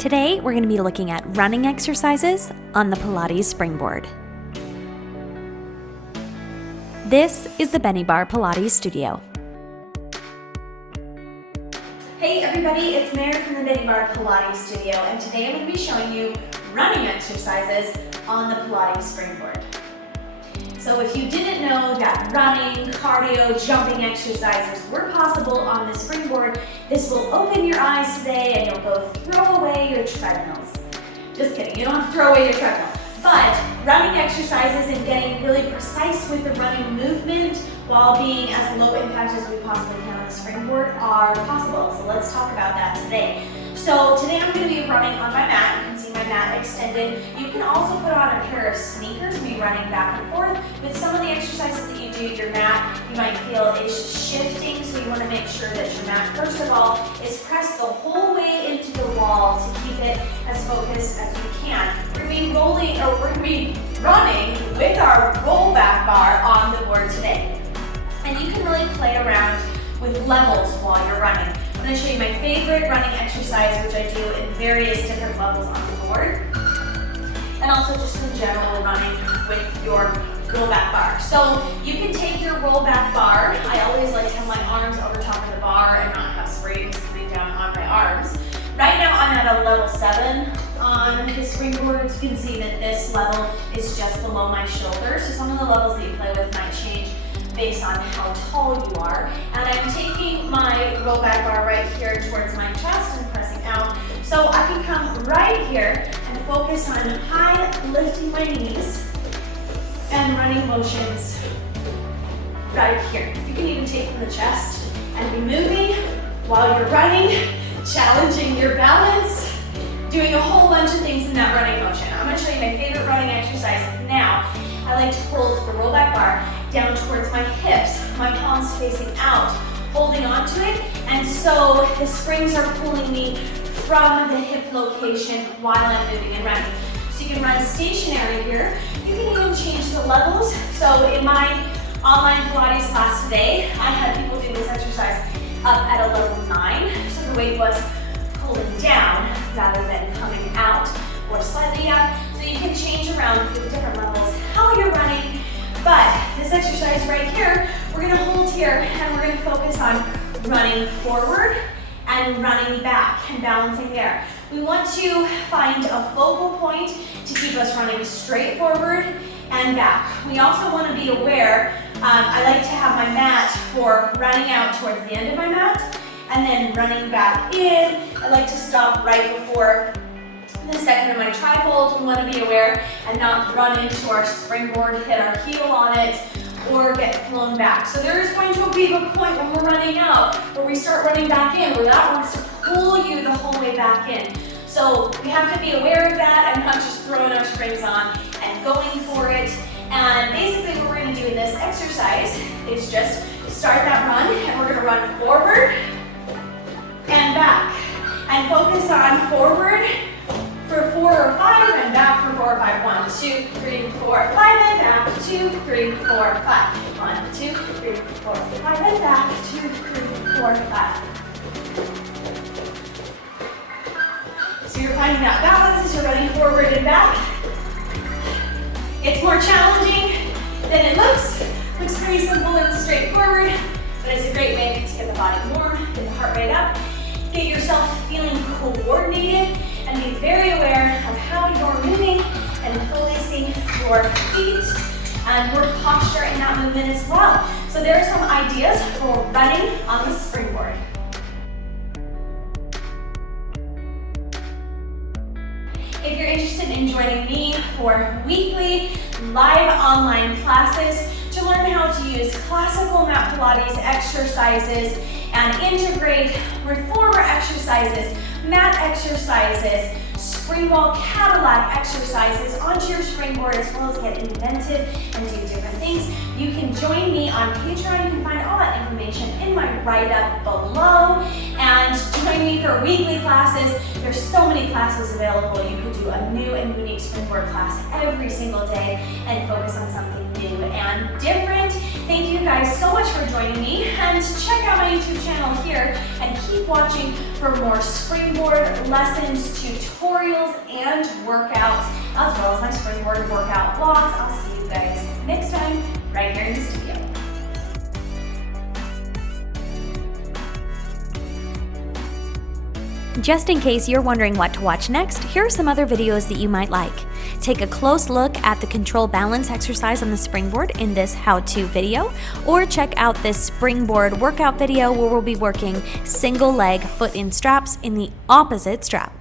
Today, we're going to be looking at running exercises on the Pilates Springboard. This is the Bennie Barre Pilates Studio. Hey everybody, it's Mary from the Bennie Barre Pilates Studio, and today I'm going to be showing you running exercises on the Pilates Springboard. So if you didn't know that running, cardio, jumping exercises were possible on the springboard, this will open your eyes today and you'll go throw away your treadmills. Just kidding, you don't have to throw away your treadmill. But running exercises and getting really precise with the running movement while being as low impact as we possibly can on the springboard are possible. So let's talk about that today. So today I'm going to be running on my mat. You can see my mat extended. You can also put on a pair of sneakers and be running back and forth. With some of the exercises that you do, your mat you might feel is shifting, so you want to make sure that your mat, first of all, is pressed the whole way into the wall to keep it as focused as you can. We're going to be running with our rollback bar on the board today. And you can really play around with levels while you're running. I'm going to show you my favorite running exercise, which I do in various different levels on the board. And also just in general running with your rollback bar. So you can take your rollback bar. I always like to have my arms over top of the bar and not have springs coming down on my arms. Right now I'm at a level 7 on the springboard. You can see that this level is just below my shoulder. So some of the levels that you play with might change based on how tall you are. And I'm taking my rollback bar right here towards my chest and pressing out. So I can come right here and focus on high lifting my knees and running motions right here. You can even take from the chest and be moving while you're running, challenging your balance, doing a whole bunch of things in that running motion. I'm going to show you my favorite running exercise now. I like to hold the rollback bar down towards my hips, my palms facing out, holding onto it, and so the springs are pulling me from the hip location while I'm moving and running. So you can run stationary here. You can even change the levels. So in my online Pilates class today, I had people do this exercise up at a level 9. So the weight was pulling down rather than coming out or slightly up. So you can change around with different levels how you're running. But this exercise right here, we're going to hold here and we're going to focus on running forward and running back and balancing there. We want to find a focal point to keep us running straight forward and back. We also want to be aware, I like to have my mat for running out towards the end of my mat and then running back in. I like to stop right before the second of my trifold. We want to be aware and not run into our springboard, hit our heel on it, or get flown back. So there is going to be a point when we're running out where we start running back in, where that wants to pull you the whole way back in. So we have to be aware of that and not just throwing our springs on and going for it. And basically what we're going to do in this exercise is just start that run, and we're going to run forward and back. And focus on forward for 4 or 5 and back for 4 or 5. 1, 2, 3, 4, 5 and back. 2, 3, 4, 5. 1, 2, 3, 4, 5 and back. 2, 3, 4, 5. So you're finding that balance as you're running forward and back. It's more challenging than it looks. Looks pretty simple and straightforward, but it's a great way to get the body warm, get the heart rate up, get yourself feeling coordinated, and be very aware of how you're moving and policing your feet and work posture in that movement as well. So there are some ideas for running on the springboard. If you're interested in joining me for weekly live online classes to learn how to use classical Mat Pilates exercises and integrate reformer exercises, mat exercises, spring wall Cadillac exercises onto your springboard, as well as get inventive and do different things, you can join me on Patreon. You can find all that information in my write-up below. And join me for weekly classes. There's so many classes available. You can do a new and unique springboard class every single day and focus on something new and different. Thank you guys so much for joining me, and check out my YouTube channel here and keep watching for more springboard lessons, tutorials, and workouts, as well as my springboard workout vlogs. I'll see you guys next time right here in the studio. Just in case you're wondering what to watch next, here are some other videos that you might like. Take a close look at the control balance exercise on the springboard in this how-to video, or check out this springboard workout video where we'll be working single leg foot in straps in the opposite strap.